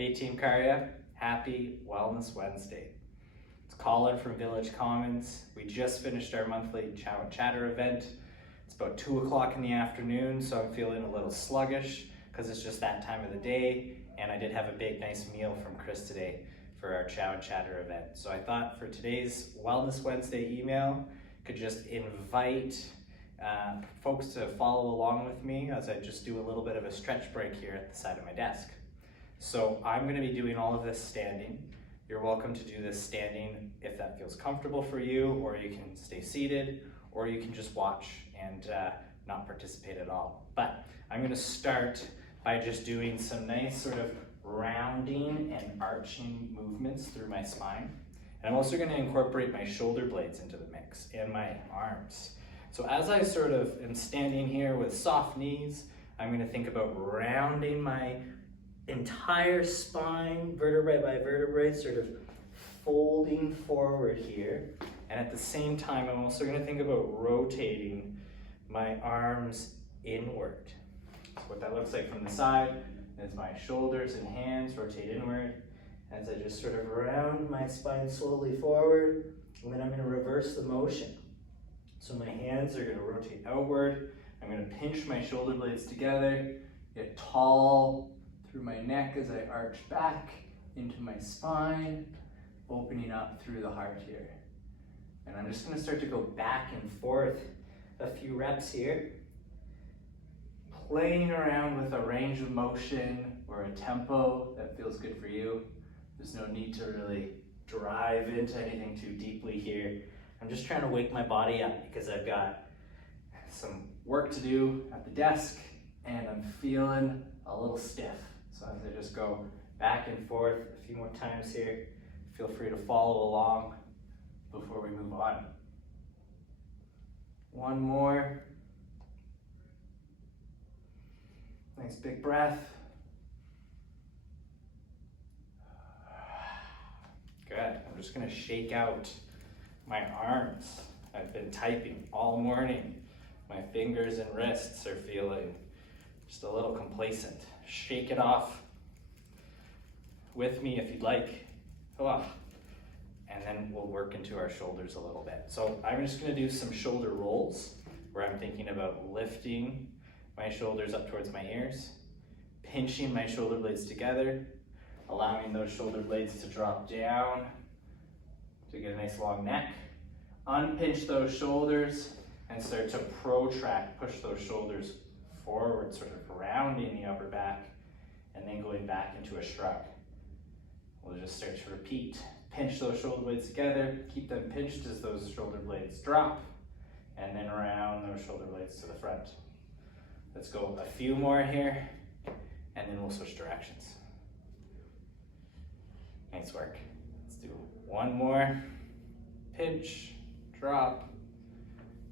Hey Team Karya, happy Wellness Wednesday. It's Colin from Village Commons. We just finished our monthly Chow and Chatter event. It's about 2 o'clock in the afternoon, so I'm feeling a little sluggish because it's just that time of the day, and I did have a big nice meal from Chris today for our Chow and Chatter event. So I thought for today's Wellness Wednesday email, could just invite folks to follow along with me as I just do a little bit of a stretch break here at the side of my desk. So I'm going to be doing all of this standing. You're welcome to do this standing if that feels comfortable for you, or you can stay seated, or you can just watch and not participate at all. But I'm going to start by just doing some nice sort of rounding and arching movements through my spine. And I'm also going to incorporate my shoulder blades into the mix and my arms. So as I sort of am standing here with soft knees, I'm going to think about rounding my entire spine, vertebrae by vertebrae, sort of folding forward here. And at the same time, I'm also going to think about rotating my arms inward. So what that looks like from the side is my shoulders and hands rotate inward as I just sort of round my spine slowly forward, and then I'm going to reverse the motion. So my hands are going to rotate outward. I'm going to pinch my shoulder blades together, get tall through my neck as I arch back into my spine, opening up through the heart here. And I'm just going to start to go back and forth a few reps here, playing around with a range of motion or a tempo that feels good for you. There's no need to really drive into anything too deeply here. I'm just trying to wake my body up because I've got some work to do at the desk and I'm feeling a little stiff. So as I just go back and forth a few more times here, feel free to follow along before we move on. One more. Nice big breath. Good. I'm just going to shake out my arms. I've been typing all morning. My fingers and wrists are feeling just a little complacent. Shake it off with me if you'd like. Oh. And then we'll work into our shoulders a little bit. So I'm just going to do some shoulder rolls where I'm thinking about lifting my shoulders up towards my ears, pinching my shoulder blades together, allowing those shoulder blades to drop down to get a nice long neck. Unpinch those shoulders and start to protract, push those shoulders forward, sort of rounding the upper back, and then going back into a shrug. We'll just start to repeat. Pinch those shoulder blades together, keep them pinched as those shoulder blades drop, and then round those shoulder blades to the front. Let's go a few more here, and then we'll switch directions. Nice work. Let's do one more. Pinch, drop,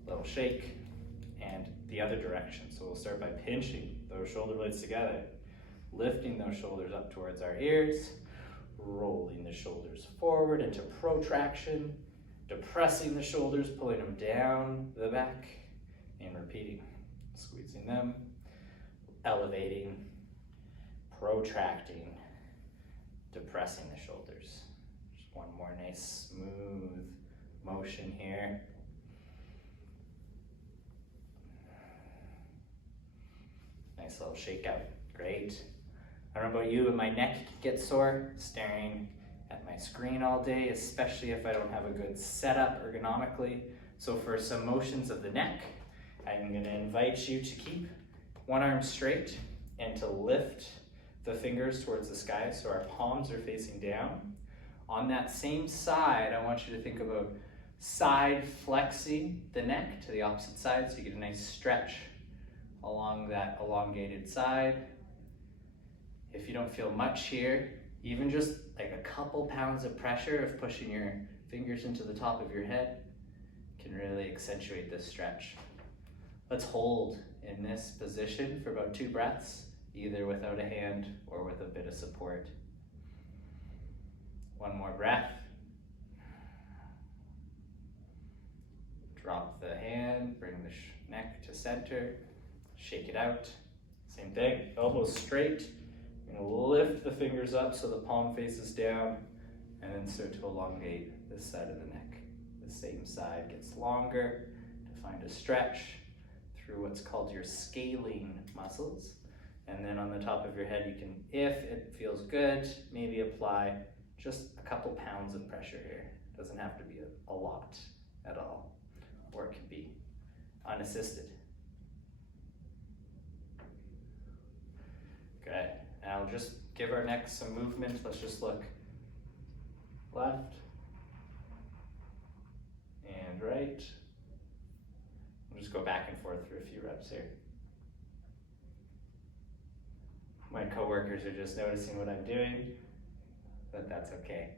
little shake, and the other direction. So we'll start by pinching those shoulder blades together, lifting those shoulders up towards our ears, rolling the shoulders forward into protraction, depressing the shoulders, pulling them down the back, and repeating. Squeezing them, elevating, protracting, depressing the shoulders. Just one more nice smooth motion here. Nice little shake out. Great. I don't know about you, but my neck gets sore staring at my screen all day, especially if I don't have a good setup ergonomically. So for some motions of the neck, I'm going to invite you to keep one arm straight and to lift the fingers towards the sky so our palms are facing down. On that same side, I want you to think about side flexing the neck to the opposite side so you get a nice stretch along that elongated side. If you don't feel much here, even just like a couple pounds of pressure of pushing your fingers into the top of your head can really accentuate this stretch. Let's hold in this position for about 2 breaths, either without a hand or with a bit of support. One more breath. Drop the hand, bring the neck to center, shake it out. Same thing, elbows straight, I'm gonna lift the fingers up so the palm faces down, and then start to elongate this side of the neck. The same side gets longer to find a stretch through what's called your scalene muscles. And then on the top of your head, you can, if it feels good, maybe apply just a couple pounds of pressure here. It doesn't have to be a lot at all, or it can be unassisted. Good. Now just give our neck some movement. Let's just look left and right. We'll just go back and forth for a few reps here. My coworkers are just noticing what I'm doing, but that's okay.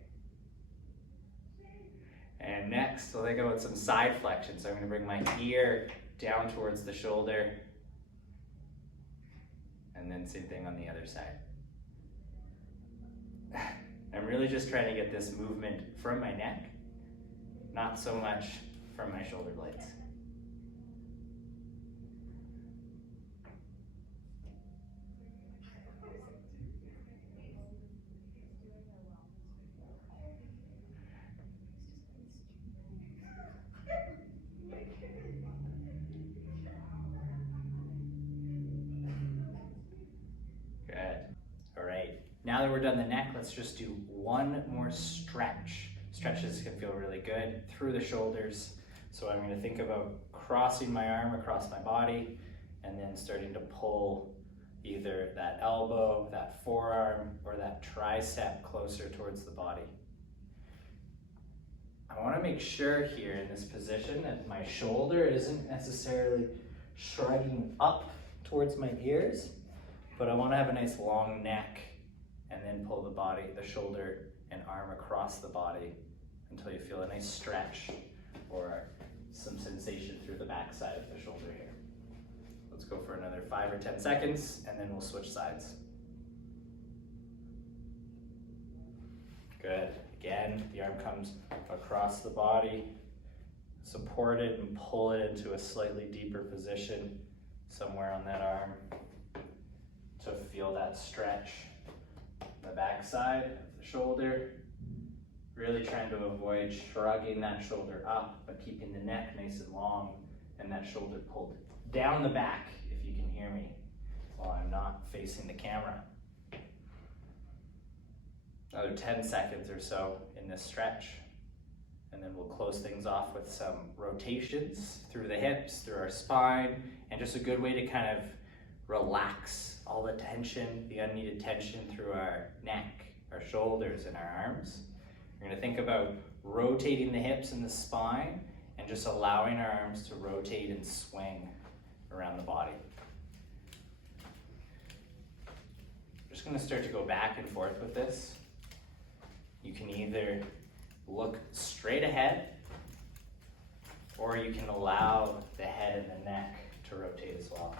And next, we'll think about some side flexion. So I'm going to bring my ear down towards the shoulder, and then same thing on the other side. I'm really just trying to get this movement from my neck, not so much from my shoulder blades. Good. All right. Now that we're done the neck, let's just do one more stretch. Stretches can feel really good through the shoulders. So I'm going to think about crossing my arm across my body and then starting to pull either that elbow, that forearm, or that tricep closer towards the body. I want to make sure here in this position that my shoulder isn't necessarily shrugging up towards my ears, but I want to have a nice long neck and then pull the body, the shoulder and arm across the body until you feel a nice stretch or some sensation through the back side of the shoulder here. Let's go for another 5 or 10 seconds and then we'll switch sides. Good. Again, the arm comes across the body, support it and pull it into a slightly deeper position somewhere on that arm to feel that stretch. The back side of the shoulder, really trying to avoid shrugging that shoulder up, but keeping the neck nice and long and that shoulder pulled down the back, if you can hear me, while I'm not facing the camera. Another 10 seconds or so in this stretch, and then we'll close things off with some rotations through the hips, through our spine, and just a good way to kind of relax all the tension, the unneeded tension through our neck, our shoulders, and our arms. We're going to think about rotating the hips and the spine and just allowing our arms to rotate and swing around the body. I'm just going to start to go back and forth with this. You can either look straight ahead or you can allow the head and the neck to rotate as well.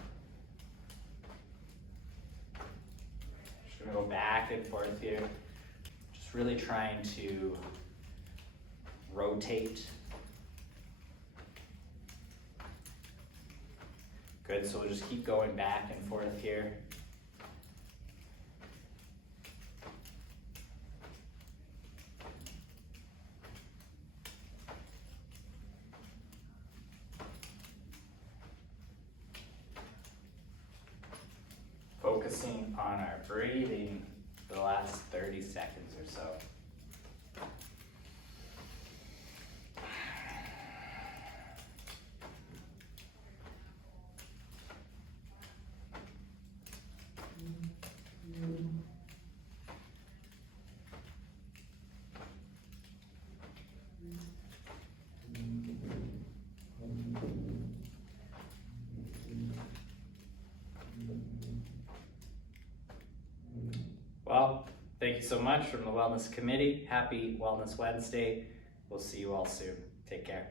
Just going to go back and forth here. Just really trying to rotate. Good, so we'll just keep going back and forth here. Focusing on our breathing for the last 30 seconds or so. Well, thank you so much from the Wellness Committee. Happy Wellness Wednesday. We'll see you all soon. Take care.